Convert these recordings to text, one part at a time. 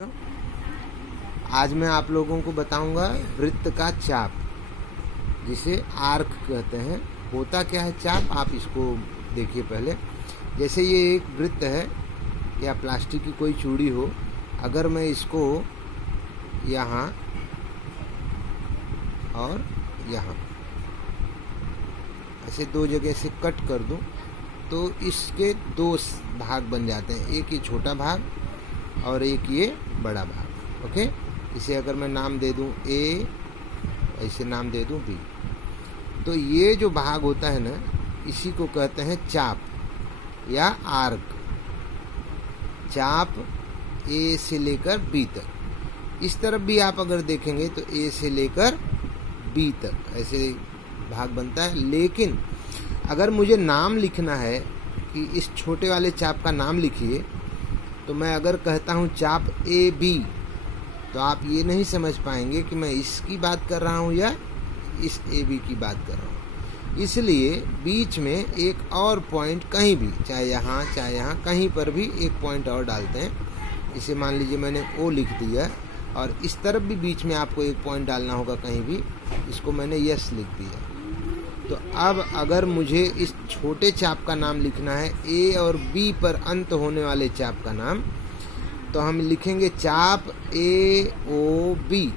आज मैं आप लोगों को बताऊंगा वृत्त का चाप, जिसे आर्क कहते हैं। होता क्या है चाप, आप इसको देखिए पहले। जैसे ये एक वृत्त है या प्लास्टिक की कोई चूड़ी हो, अगर मैं इसको यहाँ और यहाँ ऐसे दो जगह से कट कर दूं तो इसके दो भाग बन जाते हैं, एक ये छोटा भाग और एक ये बड़ा भाग। ओके, इसे अगर मैं नाम दे दूं ए, ऐसे नाम दे दूं बी, तो ये जो भाग होता है ना, इसी को कहते हैं चाप या आर्क। चाप ए से लेकर बी तक। इस तरफ भी आप अगर देखेंगे तो ए से लेकर बी तक ऐसे भाग बनता है। लेकिन अगर मुझे नाम लिखना है कि इस छोटे वाले चाप का नाम लिखिए, तो मैं अगर कहता हूँ चाप ए बी, तो आप ये नहीं समझ पाएंगे कि मैं इसकी बात कर रहा हूँ या इस ए बी की बात कर रहा हूँ। इसलिए बीच में एक और पॉइंट कहीं भी, चाहे यहाँ कहीं पर भी एक पॉइंट और डालते हैं। इसे मान लीजिए मैंने ओ लिख दिया, और इस तरफ भी बीच में आपको एक पॉइंट डालना होगा कहीं भी, इसको मैंने यस लिख दिया। तो अब अगर मुझे इस छोटे चाप का नाम लिखना है, ए और बी पर अंत होने वाले चाप का नाम, तो हम लिखेंगे चाप ए ओ बी।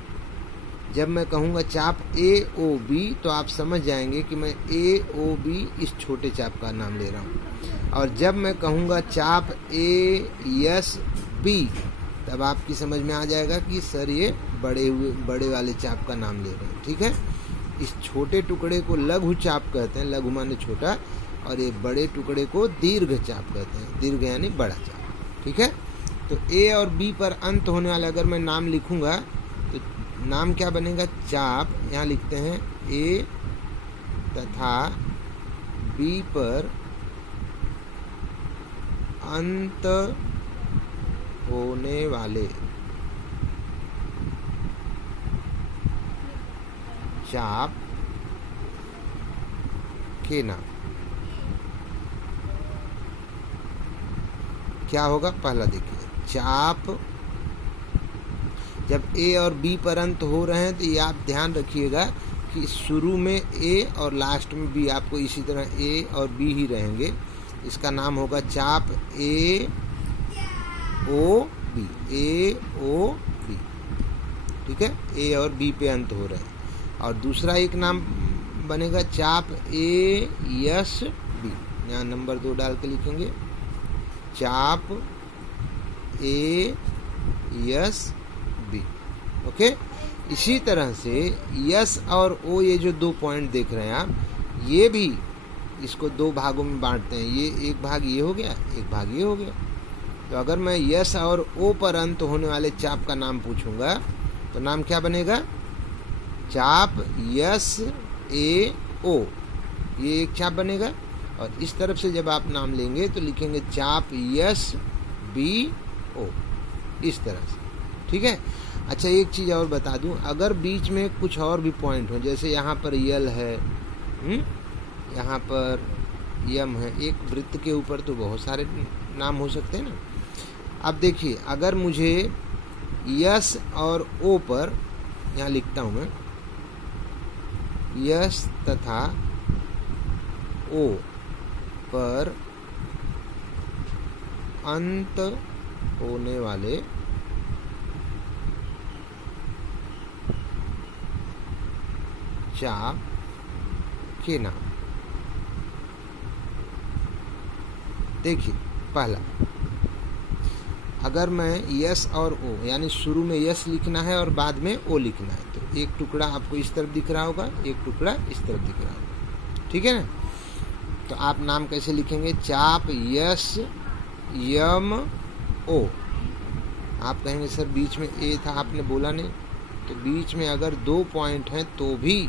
जब मैं कहूँगा चाप ए ओ बी, तो आप समझ जाएंगे कि मैं ए ओ बी इस छोटे चाप का नाम ले रहा हूँ। और जब मैं कहूँगा चाप ए यस बी, तब आपकी समझ में आ जाएगा कि सर ये बड़े वाले चाप का नाम ले रहे हैं। ठीक है, इस छोटे टुकड़े को लघु चाप कहते हैं, लघु माने छोटा, और ये बड़े टुकड़े को दीर्घ चाप कहते हैं, दीर्घ यानी बड़ा चाप। ठीक है, तो ए और बी पर अंत होने वाले अगर मैं नाम लिखूंगा तो नाम क्या बनेगा, चाप। यहाँ लिखते हैं ए तथा बी पर अंत होने वाले चाप के नाम। क्या होगा, पहला देखिए, चाप जब ए और बी पर अंत हो रहे हैं तो ये आप ध्यान रखिएगा कि शुरू में ए और लास्ट में बी, आपको इसी तरह ए और बी ही रहेंगे। इसका नाम होगा चाप ए ओ बी, ए ओ बी। ठीक है, ए और बी पे अंत हो रहे हैं। और दूसरा एक नाम बनेगा चाप ए यस बी। यहाँ नंबर 2 डाल के लिखेंगे चाप ए यस बी। ओके, इसी तरह से यस और ओ, ये जो 2 पॉइंट देख रहे हैं आप, ये भी इसको 2 भागों में बांटते हैं। ये एक भाग ये हो गया, एक भाग ये हो गया। तो अगर मैं यस और ओ पर अंत होने वाले चाप का नाम पूछूंगा तो नाम क्या बनेगा, चाप यस ए ओ, ये एक चाप बनेगा। और इस तरफ से जब आप नाम लेंगे तो लिखेंगे चाप यस बी ओ, इस तरह से। ठीक है, अच्छा एक चीज़ और बता दूं, अगर बीच में कुछ और भी पॉइंट हो, जैसे यहाँ पर यल है, यहाँ पर यम है, एक वृत्त के ऊपर तो बहुत सारे नाम हो सकते हैं ना। अब देखिए, अगर मुझे यस और ओ पर, यहाँ लिखता हूँ मैं, यस तथा ओ पर अंत होने वाले चाप के नाम। देखिए, पहला, अगर मैं यस और ओ, यानी शुरू में यस लिखना है और बाद में ओ लिखना है, तो एक टुकड़ा आपको इस तरफ दिख रहा होगा, एक टुकड़ा इस तरफ दिख रहा होगा। ठीक है ना, तो आप नाम कैसे लिखेंगे, चाप यस यम ओ। आप कहेंगे सर बीच में ए था, आपने बोला नहीं। तो बीच में अगर 2 पॉइंट हैं तो भी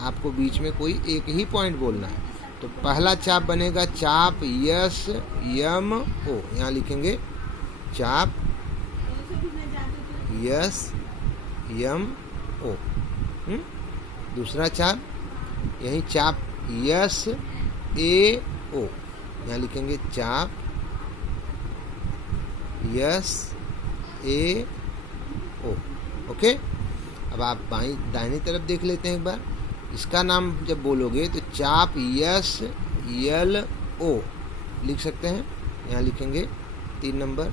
आपको बीच में कोई एक ही पॉइंट बोलना है। तो पहला चाप बनेगा चाप यस यम ओ, यहाँ लिखेंगे चाप यस यम ओ। दूसरा चाप, यही चाप यस ए ओ, यहाँ लिखेंगे चाप यस ए ओ। ओके, अब आप दाहिनी तरफ देख लेते हैं एक बार। इसका नाम जब बोलोगे तो चाप यस यल ओ लिख सकते हैं। यहाँ लिखेंगे 3 नंबर,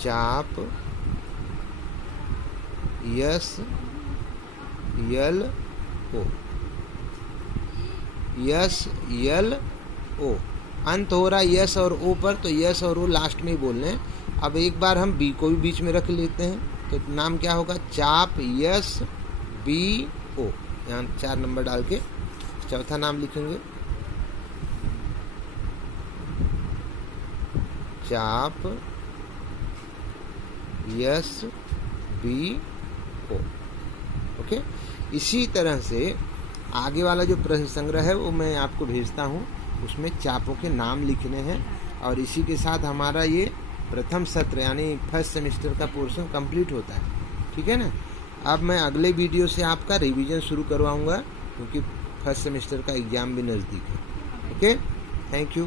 चाप यस यल ओ, यस यल ओ। अंत हो रहा है यस और ओ पर, तो यस और ओ लास्ट में ही बोलने हैं। अब एक बार हम बी को भी बीच में रख लेते हैं, तो नाम क्या होगा, चाप यस बी ओ। यहाँ 4 नंबर डाल के चौथा नाम लिखेंगे, चाप यस बी ओ। ओके, इसी तरह से आगे वाला जो प्रश्न संग्रह है वो मैं आपको भेजता हूँ, उसमें चापों के नाम लिखने हैं। और इसी के साथ हमारा ये प्रथम सत्र यानी फर्स्ट सेमेस्टर का पोर्शन कंप्लीट होता है। ठीक है ना। अब मैं अगले वीडियो से आपका रिवीजन शुरू करवाऊँगा, क्योंकि फर्स्ट सेमेस्टर का एग्ज़ाम भी नज़दीक है। Okay, thank you.